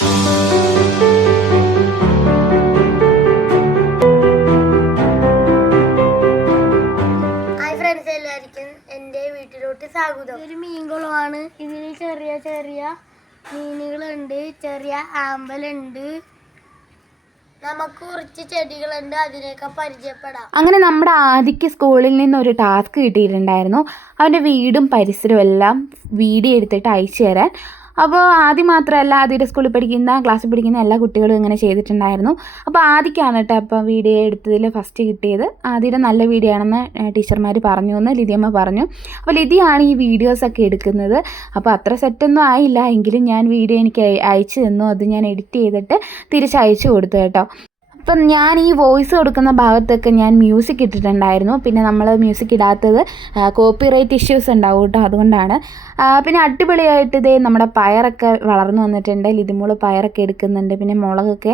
എൻ്റെ വീട്ടിലോട്ട് സ്വാഗതം. ഇതൊരു മീൻകുളമാണ്. ഇതിൽ ചെറിയ ചെറിയ മീനുകളുണ്ട്, ചെറിയ ആമ്പലുണ്ട്, നമുക്ക് കുറച്ച് ചെടികളുണ്ട്, അതിനൊക്കെ പരിചയപ്പെടാം. അങ്ങനെ നമ്മുടെ ആദിക്ക് സ്കൂളിൽ നിന്ന് ഒരു ടാസ്ക് കിട്ടിയിട്ടുണ്ടായിരുന്നു. അവൻ്റെ വീടും പരിസരവും എല്ലാം വീഡിയോ എടുത്തിട്ട് അയച്ചു തരാൻ. അപ്പോൾ ആദ്യം മാത്രമല്ല, ആദ്യയുടെ സ്കൂളിൽ പഠിക്കുന്ന ക്ലാസ്സിൽ പഠിക്കുന്ന എല്ലാ കുട്ടികളും ഇങ്ങനെ ചെയ്തിട്ടുണ്ടായിരുന്നു. അപ്പോൾ ആദിക്കാണ് കേട്ടോ അപ്പോൾ വീഡിയോ എടുത്തതിൽ ഫസ്റ്റ് കിട്ടിയത്. ആദ്യയുടെ നല്ല വീഡിയോ ആണെന്ന് ടീച്ചർമാർ പറഞ്ഞു എന്ന് ലിതിയമ്മ പറഞ്ഞു. അപ്പോൾ ലിതിയാണ് ഈ വീഡിയോസൊക്കെ എടുക്കുന്നത്. അപ്പോൾ അത്ര സെറ്റൊന്നും ആയില്ല, എങ്കിലും ഞാൻ വീഡിയോ എനിക്ക് അയച്ചു തന്നു. അത് ഞാൻ എഡിറ്റ് ചെയ്തിട്ട് തിരിച്ചയച്ചു കൊടുത്തു കേട്ടോ. അപ്പം ഞാൻ ഈ വോയിസ് കൊടുക്കുന്ന ഭാഗത്തൊക്കെ ഞാൻ മ്യൂസിക് ഇട്ടിട്ടുണ്ടായിരുന്നു. പിന്നെ നമ്മൾ മ്യൂസിക് ഇടാത്തത് കോപ്പിറൈറ്റ് ഇഷ്യൂസ് ഉണ്ടാവും കേട്ടോ, അതുകൊണ്ടാണ്. പിന്നെ അടിപൊളിയായിട്ട് ഇതേ നമ്മുടെ പയറൊക്കെ വളർന്നു വന്നിട്ടുണ്ട്. ലിതിമോള് പയറൊക്കെ എടുക്കുന്നുണ്ട്. പിന്നെ മുളകൊക്കെ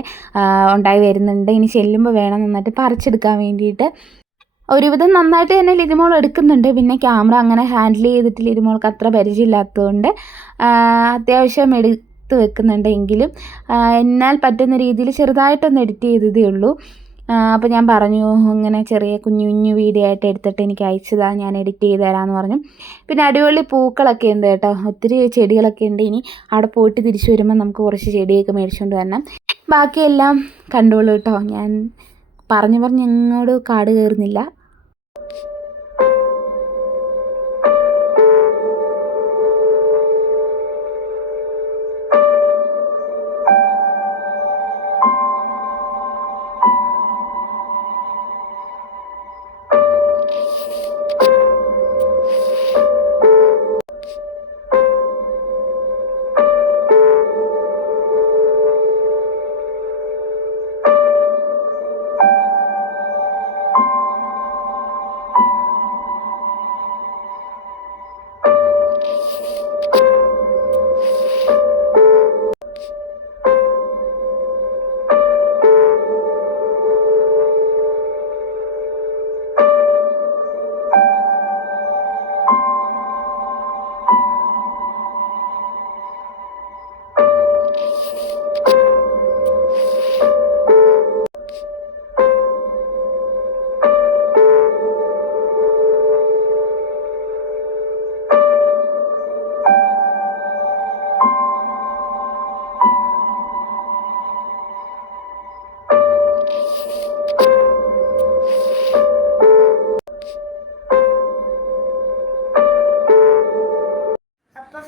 ഉണ്ടായി വരുന്നുണ്ട്. ഇനി ചെല്ലുമ്പോൾ വേണം നന്നായിട്ട് പറിച്ചെടുക്കാൻ വേണ്ടിയിട്ട്. ഒരുവിധം നന്നായിട്ട് തന്നെ ലിതിമോൾ എടുക്കുന്നുണ്ട്. പിന്നെ ക്യാമറ അങ്ങനെ ഹാൻഡിൽ ചെയ്തിട്ട് ലിതിമോൾക്ക് അത്ര പരിചയമില്ലാത്തതുകൊണ്ട് അത്യാവശ്യം വെക്കുന്നുണ്ട്. എങ്കിലും എന്നാൽ പറ്റുന്ന രീതിയിൽ ചെറുതായിട്ടൊന്ന് എഡിറ്റ് ചെയ്തതേ ഉള്ളൂ. അപ്പോൾ ഞാൻ പറഞ്ഞു ഇങ്ങനെ ചെറിയ കുഞ്ഞു കുഞ്ഞു വീഡിയോ ആയിട്ട് എടുത്തിട്ട് എനിക്ക് അയച്ചതാ, ഞാൻ എഡിറ്റ് ചെയ്ത് തരാമെന്ന് പറഞ്ഞു. പിന്നെ അടിപൊളി പൂക്കളൊക്കെ ഉണ്ട് കേട്ടോ, ഒത്തിരി ചെടികളൊക്കെ ഉണ്ട്. ഇനി അവിടെ പോയിട്ട് തിരിച്ചു വരുമ്പോൾ നമുക്ക് കുറച്ച് ചെടിയൊക്കെ മേടിച്ചുകൊണ്ട് വരണം. ബാക്കിയെല്ലാം കണ്ടോളൂ കേട്ടോ. ഞാൻ പറഞ്ഞ് എങ്ങോട്ട് കാട് കയറുന്നില്ല.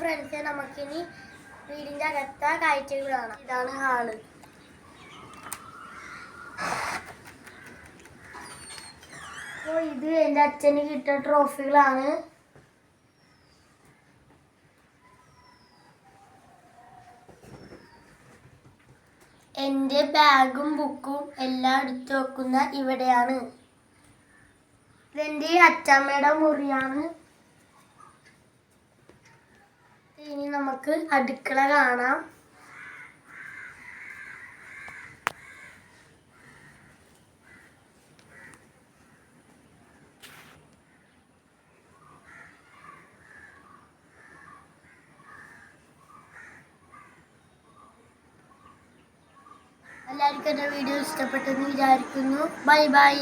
ഫ്രണ്ട്സെ, നമുക്കിനി വീടിൻ്റെ അകത്ത കാഴ്ചകൾ കാണാം. ഇതാണ് ഹാള്. അപ്പോൾ ഇത് എൻ്റെ അച്ഛന് കിട്ടിയ ട്രോഫികളാണ്. എൻ്റെ ബാഗും ബുക്കും എല്ലാം എടുത്തു വെക്കുന്ന ഇവിടെയാണ്. ഇതെൻ്റെ അച്ഛമ്മയുടെ മുറിയാണ്. ഇനി നമുക്ക് അടുക്കള കാണാം. എല്ലാവർക്കും എൻ്റെ വീഡിയോ ഇഷ്ടപ്പെട്ടെന്ന് വിചാരിക്കുന്നു. Bye bye.